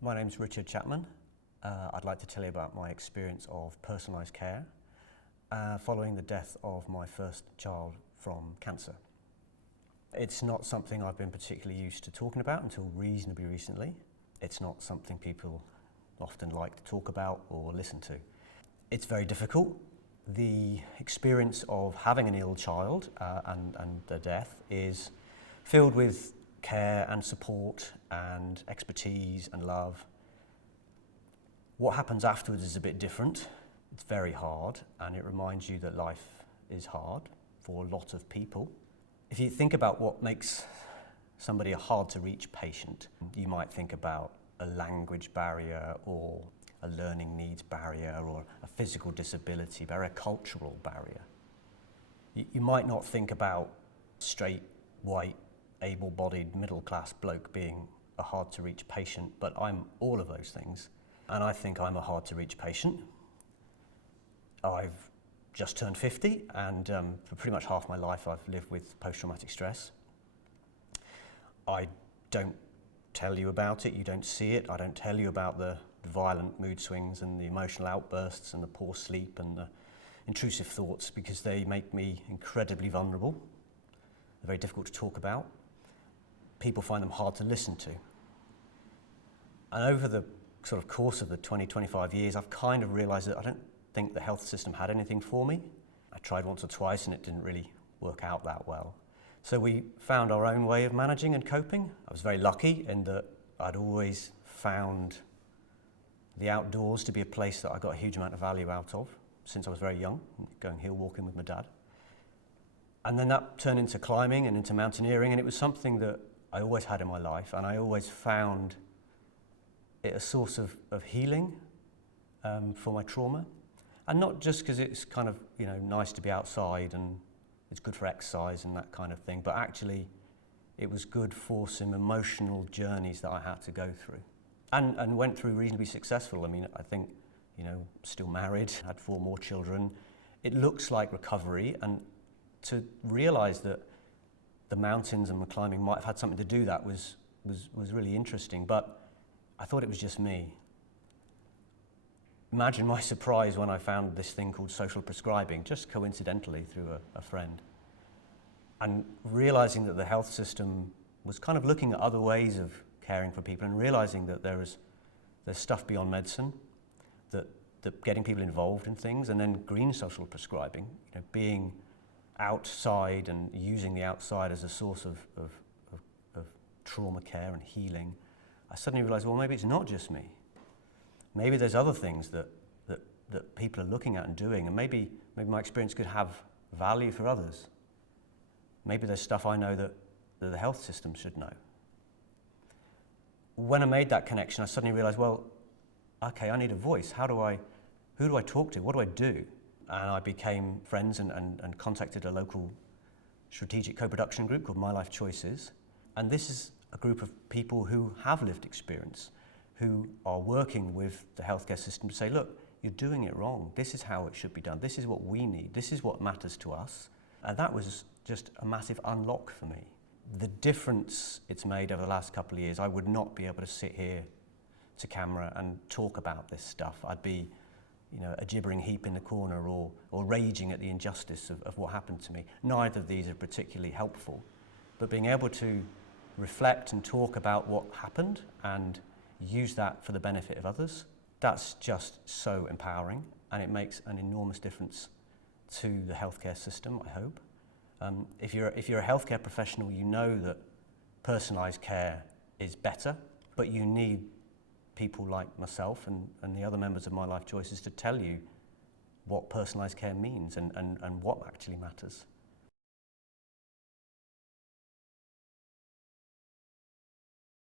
My name's Richard Chapman. I'd like to tell you about my experience of personalised care following the death of my first child from cancer. It's not something I've been particularly used to talking about until reasonably recently. It's not something people often like to talk about or listen to. It's very difficult. The experience of having an ill child and their death is filled with care and support and expertise and love. What happens afterwards is a bit different. It's very hard, and it reminds you that life is hard for a lot of people. If you think about what makes somebody a hard-to-reach patient, you might think about a language barrier or a learning needs barrier or a physical disability barrier, a cultural barrier. You might not think about straight, white, able-bodied, middle-class bloke being a hard-to-reach patient, but I'm all of those things, and I think I'm a hard-to-reach patient. I've just turned 50, and for pretty much half my life I've lived with post-traumatic stress. I don't tell you about it, you don't see it. I don't tell you about the violent mood swings and the emotional outbursts and the poor sleep and the intrusive thoughts, because they make me incredibly vulnerable. They're very difficult to talk about. People find them hard to listen to. And over the sort of course of the 20-25 years, I've kind of realised that I don't think the health system had anything for me. I tried once or twice and it didn't really work out that well. So we found our own way of managing and coping. I was very lucky in that I'd always found the outdoors to be a place that I got a huge amount of value out of since I was very young, going hill walking with my dad. And then that turned into climbing and into mountaineering, and it was something that I always had in my life, and I always found it a source of healing for my trauma. And not just because it's kind of, nice to be outside and it's good for exercise and that kind of thing, but actually it was good for some emotional journeys that I had to go through. And went through reasonably successful. I mean, I think, still married, had 4 more children. It looks like recovery, and to realise that the mountains and the climbing might have had something to do that was really interesting, but I thought it was just me. Imagine my surprise when I found this thing called social prescribing, just coincidentally through a friend. And realising that the health system was kind of looking at other ways of caring for people, and realising that there's stuff beyond medicine, that getting people involved in things, and then green social prescribing, being outside and using the outside as a source of trauma care and healing. I suddenly realised, well, maybe it's not just me. Maybe there's other things that people are looking at and doing, and maybe my experience could have value for others. Maybe there's stuff I know that the health system should know. When I made that connection, I suddenly realised, well, okay, I need a voice. Who do I talk to? What do I do? And I became friends and contacted a local strategic co-production group called My Life Choices. And this is a group of people who have lived experience, who are working with the healthcare system to say, look, you're doing it wrong. This is how it should be done. This is what we need. This is what matters to us. And that was just a massive unlock for me. The difference it's made over the last couple of years, I would not be able to sit here to camera and talk about this stuff. I'd be a gibbering heap in the corner or raging at the injustice of what happened to me. Neither of these are particularly helpful. But being able to reflect and talk about what happened and use that for the benefit of others, that's just so empowering, and it makes an enormous difference to the healthcare system, I hope. If you're a healthcare professional, you know that personalised care is better, but you need people like myself and the other members of My Life Choices to tell you what personalised care means and what actually matters.